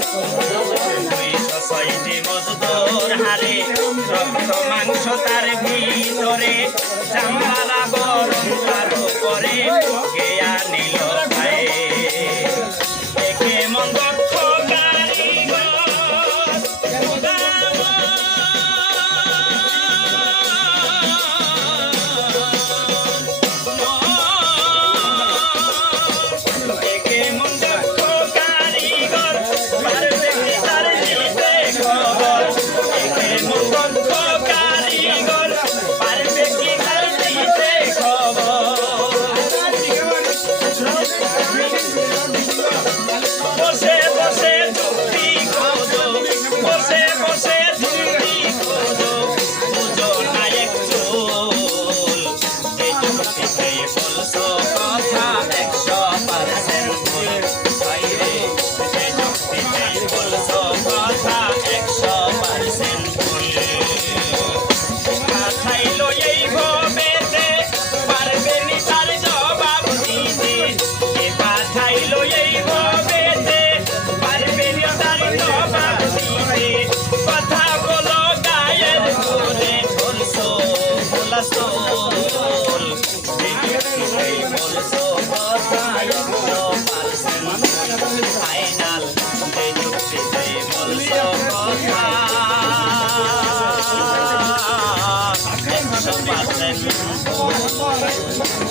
206টি মজদুর হারে রক্ত মাংস তার ভিতরে জামালা গরম তার উপরে গেয়া নিল পায়ে একে মন দক্ষ কারিগর ফাইনাল যুক্তিতে বলছো কথা 100%